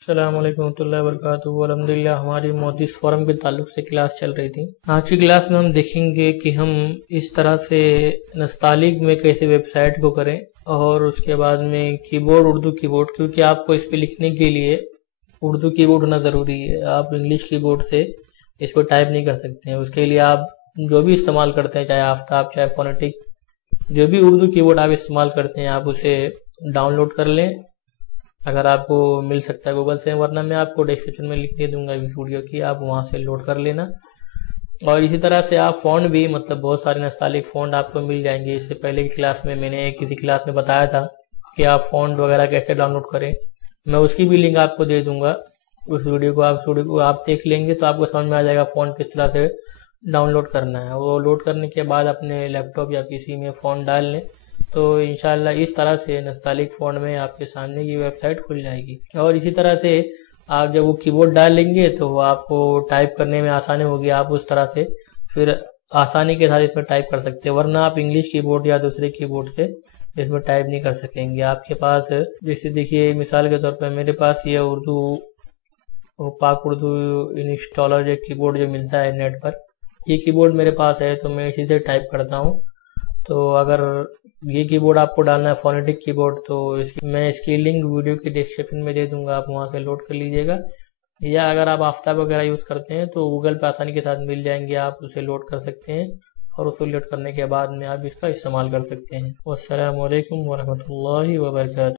अस्सलाम वालेकुम रहमतुल्लाहि व बरकातुहू। अल्हम्दुलिल्लाह हमारी मोदिस फोरम के ताल्लुक से क्लास चल रही थी। आज की क्लास में हम देखेंगे कि हम इस तरह से नस्तालिक में कैसे वेबसाइट को करें और उसके बाद में कीबोर्ड उर्दू कीबोर्ड, क्योंकि आपको इस पे लिखने के लिए उर्दू कीबोर्ड होना ज़रूरी है। आप इंग्लिश कीबोर्ड से इस पर टाइप नहीं कर सकते हैं। उसके लिए आप जो भी इस्तेमाल करते हैं, चाहे आफ्ताब चाहे फोनेटिक, जो भी उर्दू कीबोर्ड आप इस्तेमाल करते हैं आप उसे डाउनलोड कर लें अगर आपको मिल सकता है गूगल से, वरना मैं आपको डिस्क्रिप्शन में लिख दे दूंगा इस वीडियो की, आप वहां से लोड कर लेना। और इसी तरह से आप फ़ॉन्ट भी, मतलब बहुत सारे नस्तालिक फ़ॉन्ट आपको मिल जाएंगे। इससे पहले की क्लास में मैंने किसी क्लास में बताया था कि आप फ़ॉन्ट वगैरह कैसे डाउनलोड करें, मैं उसकी भी लिंक आपको दे दूंगा। उस वीडियो को आप देख लेंगे तो आपको समझ में आ जाएगा फ़ॉन्ट किस तरह से डाउनलोड करना है। वो लोड करने के बाद अपने लैपटॉप या पीसी में फ़ॉन्ट डाल लें तो इंशाल्लाह इस तरह से नस्तालिक फ़ॉन्ट में आपके सामने ये वेबसाइट खुल जाएगी। और इसी तरह से आप जब वो कीबोर्ड डाल लेंगे तो वो आपको टाइप करने में आसानी होगी। आप उस तरह से फिर आसानी के साथ इसमें टाइप कर सकते हैं, वरना आप इंग्लिश कीबोर्ड या दूसरे कीबोर्ड से इसमें टाइप नहीं कर सकेंगे। आपके पास जैसे देखिए मिसाल के तौर पर मेरे पास ये पाक उर्दू इंस्टॉलर जो कीबोर्ड जो मिलता है नेट पर, ये कीबोर्ड मेरे पास है तो मैं इसी से टाइप करता हूँ। तो अगर ये कीबोर्ड आपको डालना है फोनेटिक कीबोर्ड, तो मैं इसकी लिंक वीडियो की डिस्क्रिप्शन में दे दूंगा, आप वहां से लोड कर लीजिएगा। या अगर आप आफ्ताब वगैरह यूज़ करते हैं तो गूगल पे आसानी के साथ मिल जाएंगे, आप उसे लोड कर सकते हैं और उसे लोड करने के बाद में आप इसका इस्तेमाल कर सकते हैं। वस्सलामु अलैकुम वरहमतुल्लाहि वबरकातुहू।